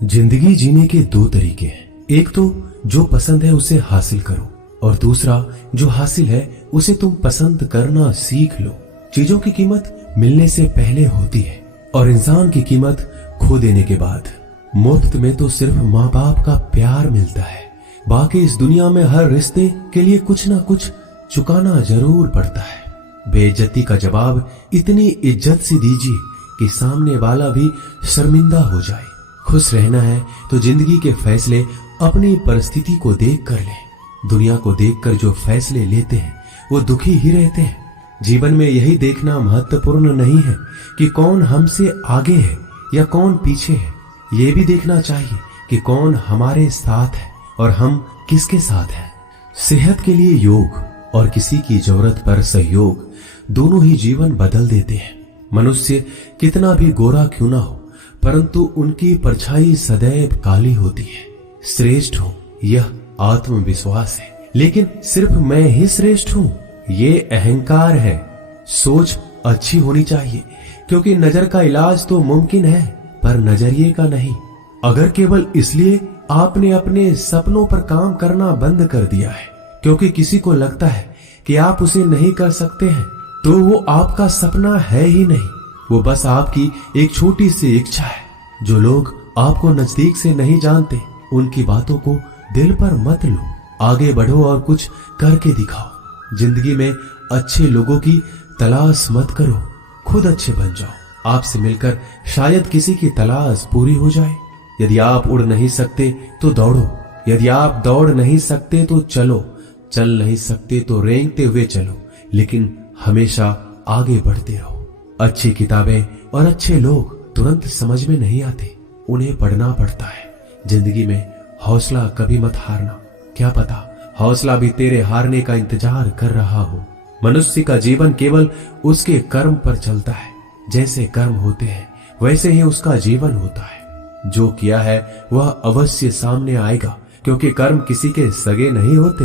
जिंदगी जीने के दो तरीके हैं। एक तो जो पसंद है उसे हासिल करो और दूसरा जो हासिल है उसे तुम पसंद करना सीख लो। चीजों की कीमत मिलने से पहले होती है और इंसान की कीमत खो देने के बाद। मुफ्त में तो सिर्फ माँ बाप का प्यार मिलता है, बाकी इस दुनिया में हर रिश्ते के लिए कुछ ना कुछ चुकाना जरूर पड़ता है। बेइज्जती का जवाब इतनी इज्जत से दीजिए कि सामने वाला भी शर्मिंदा हो जाए। खुश रहना है तो जिंदगी के फैसले अपनी परिस्थिति को देख कर लें। दुनिया को देखकर जो फैसले लेते हैं वो दुखी ही रहते हैं। जीवन में यही देखना महत्वपूर्ण नहीं है कि कौन हमसे आगे है या कौन पीछे है, ये भी देखना चाहिए कि कौन हमारे साथ है और हम किसके साथ हैं। सेहत के लिए योग और किसी की जरूरत पर सहयोग दोनों ही जीवन बदल देते हैं। मनुष्य कितना भी गोरा क्यों ना हो, परंतु उनकी परछाई सदैव काली होती है। श्रेष्ठ हूँ यह आत्मविश्वास है, लेकिन सिर्फ मैं ही श्रेष्ठ हूँ ये अहंकार है। सोच अच्छी होनी चाहिए, क्योंकि नजर का इलाज तो मुमकिन है पर नजरिए का नहीं। अगर केवल इसलिए आपने अपने सपनों पर काम करना बंद कर दिया है क्योंकि किसी को लगता है कि आप उसे नहीं कर सकते हैं, तो वो आपका सपना है ही नहीं, वो बस आपकी एक छोटी सी इच्छा है। जो लोग आपको नजदीक से नहीं जानते उनकी बातों को दिल पर मत लो। आगे बढ़ो और कुछ करके दिखाओ। जिंदगी में अच्छे लोगों की तलाश मत करो, खुद अच्छे बन जाओ। आपसे मिलकर शायद किसी की तलाश पूरी हो जाए। यदि आप उड़ नहीं सकते तो दौड़ो, यदि आप दौड़ नहीं सकते तो चलो, चल नहीं सकते तो रेंगते हुए चलो, लेकिन हमेशा आगे बढ़ते रहो। अच्छी किताबें और अच्छे लोग तुरंत समझ में नहीं आते, उन्हें पढ़ना पड़ता है। जिंदगी में हौसला कभी मत हारना, क्या पता हौसला भी तेरे हारने का इंतजार कर रहा हो। मनुष्य का जीवन केवल उसके कर्म पर चलता है। जैसे कर्म होते हैं वैसे ही उसका जीवन होता है। जो किया है वह अवश्य सामने आएगा, क्योंकि कर्म किसी के सगे नहीं होते।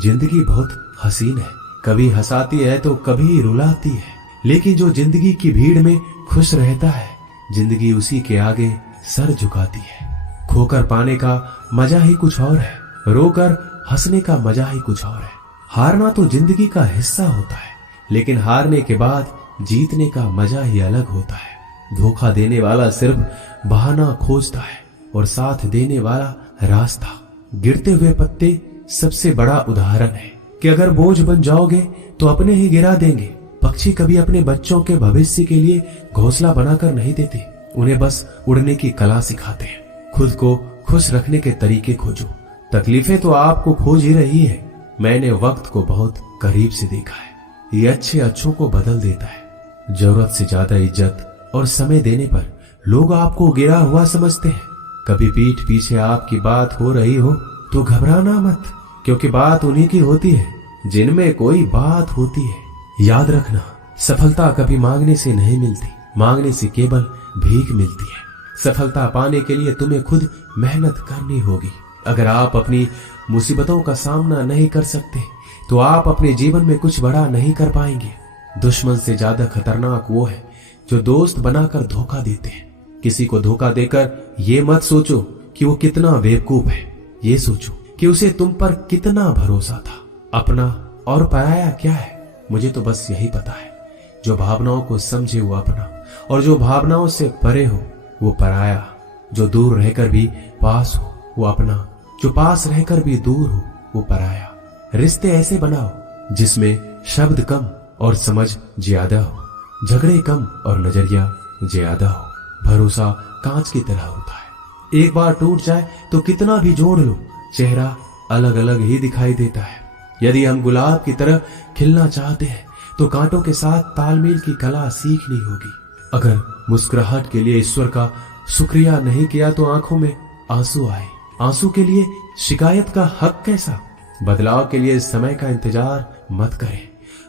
जिंदगी बहुत हसीन है, कभी हंसाती है तो कभी रुलाती है, लेकिन जो जिंदगी की भीड़ में खुश रहता है जिंदगी उसी के आगे सर झुकाती है। खोकर पाने का मजा ही कुछ और है, रोकर हंसने का मजा ही कुछ और है। हारना तो जिंदगी का हिस्सा होता है, लेकिन हारने के बाद जीतने का मजा ही अलग होता है। धोखा देने वाला सिर्फ बहाना खोजता है और साथ देने वाला रास्ता। गिरते हुए पत्ते सबसे बड़ा उदाहरण है कि अगर बोझ बन जाओगे तो अपने ही गिरा देंगे। पक्षी कभी अपने बच्चों के भविष्य के लिए घोंसला बनाकर नहीं देते, उन्हें बस उड़ने की कला सिखाते हैं। खुद को खुश रखने के तरीके खोजो। तकलीफें तो आपको खोज ही रही है। मैंने वक्त को बहुत करीब से देखा है, ये अच्छों को बदल देता है। जरूरत से ज्यादा इज्जत और समय देने पर लोग आपको गिरा हुआ समझते हैं। कभी पीठ पीछे आपकी बात हो रही हो तो घबराना मत, क्योंकि बात उन्हीं की होती है जिनमें कोई बात होती है। याद रखना, सफलता कभी मांगने से नहीं मिलती, मांगने से केवल भीख मिलती है। सफलता पाने के लिए तुम्हें खुद मेहनत करनी होगी। अगर आप अपनी मुसीबतों का सामना नहीं कर सकते तो आप अपने जीवन में कुछ बड़ा नहीं कर पाएंगे। दुश्मन से ज्यादा खतरनाक वो है जो दोस्त बनाकर धोखा देते हैं। किसी को धोखा देकर ये मत सोचो कि वो कितना बेवकूफ है, ये सोचो कि उसे तुम पर कितना भरोसा था। अपना और पराया क्या है, मुझे तो बस यही पता है। जो भावनाओं को समझे वो अपना, और जो भावनाओं से परे हो वो पराया। जो दूर रहकर भी पास हो वो अपना, जो पास रहकर भी दूर हो वो पराया। रिश्ते ऐसे बनाओ जिसमें शब्द कम और समझ ज्यादा हो, झगड़े कम और नजरिया ज्यादा हो। भरोसा कांच की तरह होता है, एक बार टूट जाए तो कितना भी जोड़ लो चेहरा अलग अलग ही दिखाई देता है। यदि हम गुलाब की तरह खिलना चाहते हैं तो कांटों के साथ तालमेल की कला सीखनी होगी। अगर मुस्कुराहट के लिए ईश्वर का शुक्रिया नहीं किया तो आंखों में आंसू आए। आंसू के लिए शिकायत का हक कैसा। बदलाव के लिए समय का इंतजार मत करें,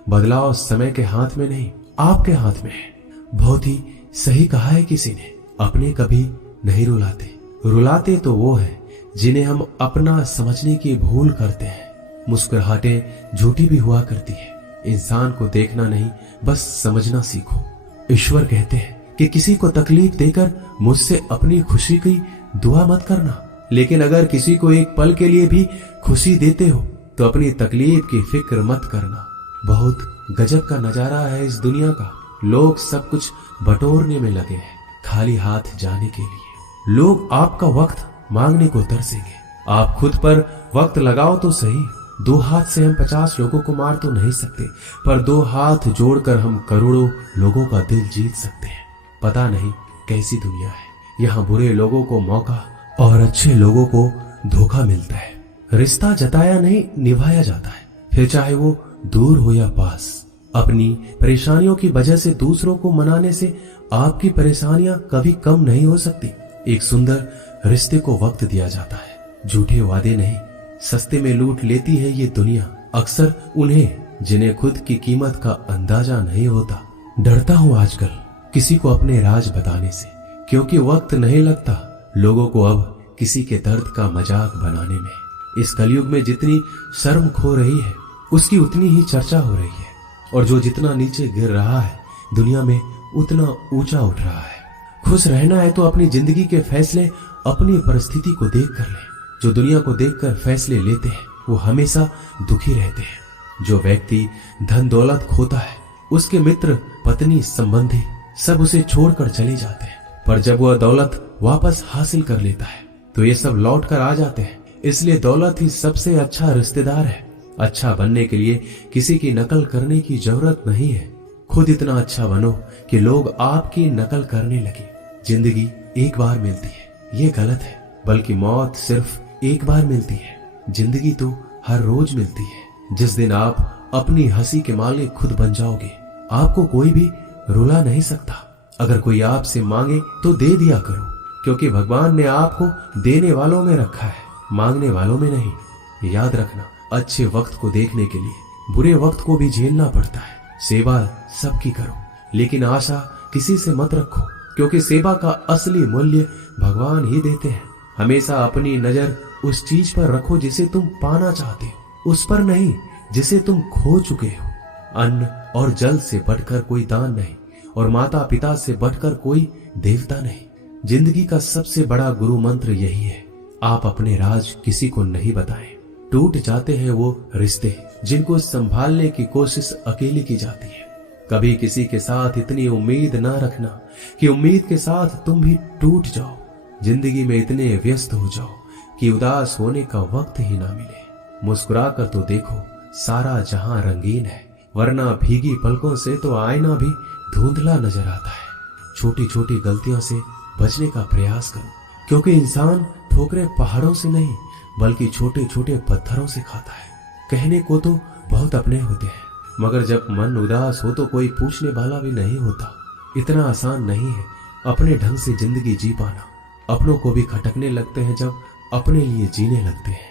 बदलाव समय के हाथ में नहीं आपके हाथ में है। बहुत ही सही कहा है किसी ने, अपने कभी नहीं रुलाते, रुलाते तो वो है जिन्हें हम अपना समझने की भूल करते हैं। मुस्कुराहटें झूठी भी हुआ करती है। इंसान को देखना नहीं बस समझना सीखो। ईश्वर कहते हैं कि किसी को तकलीफ देकर मुझसे अपनी खुशी की दुआ मत करना, लेकिन अगर किसी को एक पल के लिए भी खुशी देते हो तो अपनी तकलीफ की फिक्र मत करना। बहुत गजब का नजारा है इस दुनिया का। लोग सब कुछ बटोरने में लगे हैं, खाली हाथ जाने के लिए। लोग आपका वक्त मांगने को तरसेंगे। आप खुद पर वक्त लगाओ तो सही। 2 हाथ से हम 50 लोगों को मार तो नहीं सकते, पर 2 हाथ जोड़कर हम करोड़ों लोगों का दिल जीत सकते हैं। पता नहीं कैसी दुनिया है, यहाँ बुरे लोगों को मौका और अच्छे लोगों को धोखा मिलता है। रिश्ता जताया नहीं निभाया जाता है, फिर चाहे वो दूर हो या पास। अपनी परेशानियों की वजह से दूसरों को मनाने से आपकी परेशानियां कभी कम नहीं हो सकती। एक सुंदर रिश्ते को वक्त दिया जाता है, झूठे वादे नहीं। सस्ते में लूट लेती है ये दुनिया अक्सर उन्हें जिन्हें खुद की कीमत का अंदाजा नहीं होता। डरता हूँ आजकल किसी को अपने राज बताने से, क्योंकि वक्त नहीं लगता लोगों को अब किसी के दर्द का मजाक बनाने में। इस कलयुग में जितनी शर्म खो रही है उसकी उतनी ही चर्चा हो रही है, और जो जितना नीचे गिर रहा है दुनिया में उतना ऊंचा उठ रहा है। खुश रहना है तो अपनी जिंदगी के फैसले अपनी परिस्थिति को देख कर ले। जो दुनिया को देखकर फैसले लेते हैं वो हमेशा दुखी रहते हैं। जो व्यक्ति धन दौलत खोता है उसके मित्र पत्नी संबंधी सब उसे छोड़कर चले जाते हैं, पर जब वह दौलत वापस हासिल कर लेता है तो ये सब लौट कर आ जाते हैं। इसलिए दौलत ही सबसे अच्छा रिश्तेदार है। अच्छा बनने के लिए किसी की नकल करने की जरूरत नहीं है। खुद इतना अच्छा बनो कि लोग आपकी नकल करने लगे। जिंदगी एक बार मिलती है ये गलत है, बल्कि मौत सिर्फ एक बार मिलती है। जिंदगी तो हर रोज मिलती है। जिस दिन आप अपनी हंसी के मालिक खुद बन जाओगे आपको कोई भी रुला नहीं सकता। अगर कोई आपसे मांगे तो दे दिया करो, क्योंकि भगवान ने आपको देने वालों में रखा है, मांगने वालों में नहीं। याद रखना, अच्छे वक्त को देखने के लिए बुरे वक्त को भी झेलना पड़ता है। सेवा सबकी करो, लेकिन आशा किसी से मत रखो, क्योंकि सेवा का असली मूल्य भगवान ही देते हैं। हमेशा अपनी नजर उस चीज पर रखो जिसे तुम पाना चाहते हो, उस पर नहीं जिसे तुम खो चुके हो। अन्न और जल से बढ़कर कोई दान नहीं, और माता पिता से बढ़कर कोई देवता नहीं। जिंदगी का सबसे बड़ा गुरु मंत्र यही है, आप अपने राज किसी को नहीं बताएं। टूट जाते हैं वो रिश्ते जिनको संभालने की कोशिश अकेले की जाती है। कभी किसी के साथ इतनी उम्मीद ना रखना कि उम्मीद के साथ तुम भी टूट जाओ। जिंदगी में इतने व्यस्त हो जाओ कि उदास होने का वक्त ही ना मिले। मुस्कुरा कर तो देखो, सारा जहां रंगीन है, वरना भीगी पलकों से तो आईना भी धुंधला नजर आता है। छोटी छोटी गलतियों से बचने का प्रयास करो, क्योंकि इंसान ठोकरें पहाड़ों से नहीं बल्कि छोटे छोटे पत्थरों से खाता है। कहने को तो बहुत अपने होते हैं, मगर जब मन उदास हो तो कोई पूछने वाला भी नहीं होता। इतना आसान नहीं है अपने ढंग से जिंदगी जी पाना। अपनों को भी खटकने लगते हैं जब अपने लिए जीने लगते हैं।